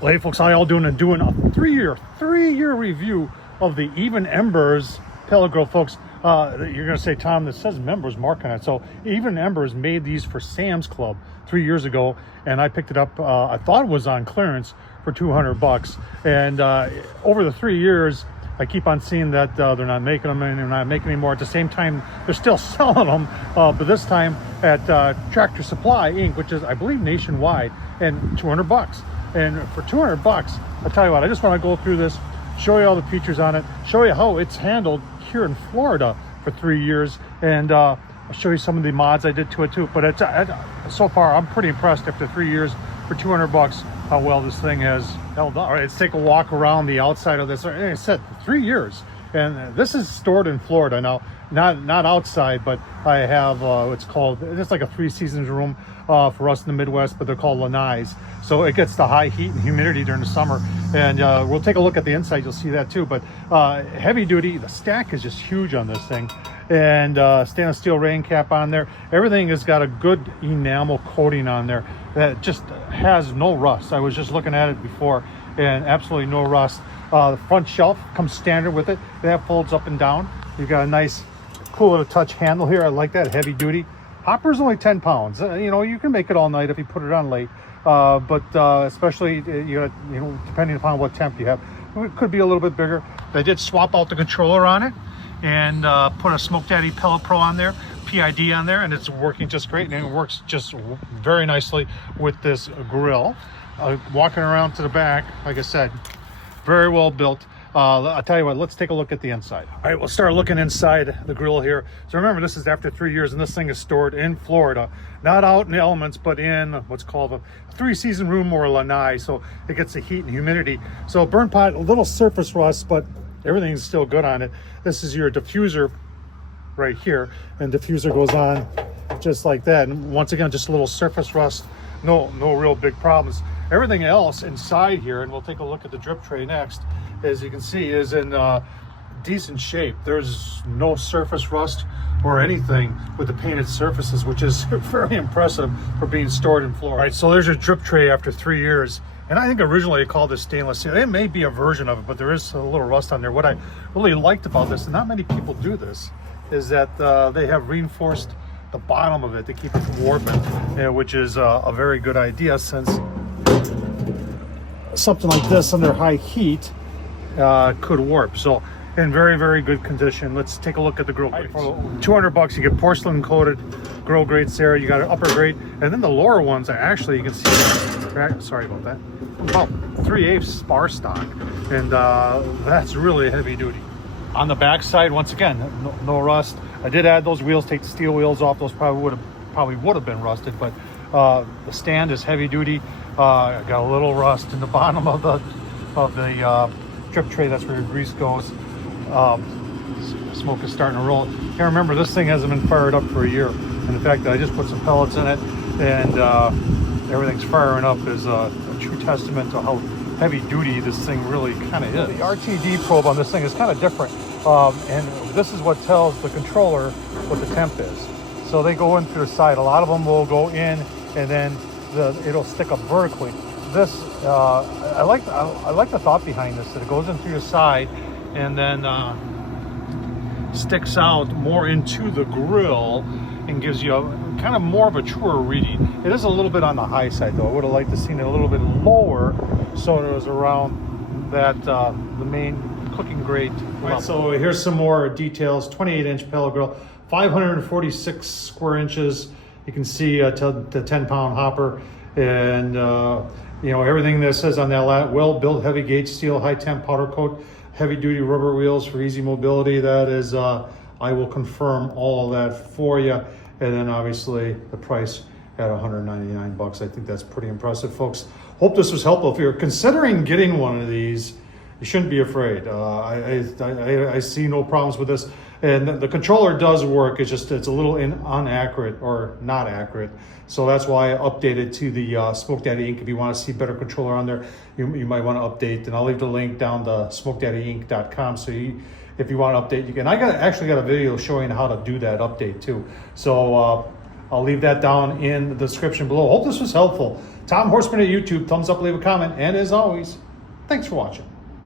Well, hey folks, how y'all doing? And doing a three-year review of the Even Embers pellet grill, folks. You're gonna say, Tom, this says members mark on it. So Even Embers made these for Sam's Club 3 years ago, and I picked it up. I thought it was on clearance for $200, and over the 3 years, I keep on seeing that they're not making them and they're not making any more. At the same time, they're still selling them, but this time at Tractor Supply Inc., which is, I believe, nationwide, and $200. And for $200, I'll tell you what, I just want to go through this, show you all the features on it, show you how it's handled here in Florida for 3 years, and I'll show you some of the mods I did to it too. But it's so far, I'm pretty impressed after 3 years for $200 how well this thing has held up. All right, let's take a walk around the outside of this. Like I said, 3 years, and this is stored in Florida now, not outside, but I have what's called, it's like a 3 seasons room for us in the Midwest, but they're called lanais. So it gets the high heat and humidity during the summer, and we'll take a look at the inside. You'll see that too. But heavy duty, the stack is just huge on this thing, and stainless steel rain cap on there. Everything has got a good enamel coating on there that just has no rust. I was just looking at it before, and absolutely no rust. The front shelf comes standard with it. That folds up and down. You've got a nice, cool little touch handle here. I like that, heavy duty. Hopper's only 10 pounds. You know, you can make it all night if you put it on late. But especially, you know, depending upon what temp you have, it could be a little bit bigger. I did swap out the controller on it and put a Smoke Daddy Pellet Pro on there, PID on there, and it's working just great, and it works just very nicely with this grill. Walking around to the back, like I said, very well built. I'll tell you what, let's take a look at the inside. All right, we'll start looking inside the grill here. So remember, this is after 3 years, and this thing is stored in Florida, not out in the elements, but in what's called a 3-season room or a lanai. So it gets the heat and humidity. So burn pot, a little surface rust, but everything's still good on it. This is your diffuser right here, and diffuser goes on just like that. And once again, just a little surface rust, no real big problems. Everything else inside here, and we'll take a look at the drip tray next, as you can see, is in decent shape. There's no surface rust or anything with the painted surfaces, which is very impressive for being stored in Florida. All right, so there's your drip tray after 3 years. And I think originally I called this stainless steel. It may be a version of it, but there is a little rust on there. What I really liked about this, and not many people do this, is that they have reinforced the bottom of it to keep it from warping, which is a very good idea, since something like this under high heat could warp. So in very good condition. Let's take a look at the grill grades. For $200 you get porcelain coated grill grates there. You got an upper grate, and then the lower ones are actually, you can see, sorry about that, about 3/8 spar stock, and that's really heavy duty. On the back side, once again, no rust. I did add those wheels, take the steel wheels off. Those probably would have been rusted, but the stand is heavy duty. I got a little rust in the bottom of the drip tray. That's where your grease goes. Smoke is starting to roll. And remember, this thing hasn't been fired up for a year, and the fact that I just put some pellets in it and everything's firing up is a true testament to how heavy duty this thing really kind of is. The RTD probe on this thing is kind of different, and this is what tells the controller what the temp is. So they go in through the side. A lot of them will go in, and then it'll stick up vertically. This I like the thought behind this, that it goes in through the side and then sticks out more into the grill and gives you a kind of more of a truer reading. It is a little bit on the high side though. I would have liked to seen it a little bit lower, so it was around that the main cooking grate. Right, so here's some more details. 28-inch pellet grill, 546 square inches. You can see the 10-pound hopper, and you know, everything that says on that well-built heavy gauge steel, high temp powder coat, heavy duty rubber wheels for easy mobility. That is, I will confirm all of that for you. And then obviously the price at $199. I think that's pretty impressive, folks. Hope this was helpful. If you're considering getting one of these, you shouldn't be afraid. I see no problems with this. And the controller does work. It's just, it's a little inaccurate or not accurate. So that's why I updated to the Smoke Daddy Inc. If you want to see better controller on there, you might want to update. And I'll leave the link down to smokedaddyinc.com. So if you want to update, you can. I actually got a video showing how to do that update too. So I'll leave that down in the description below. Hope this was helpful. Tom Horsman at YouTube, thumbs up, leave a comment, and as always, thanks for watching.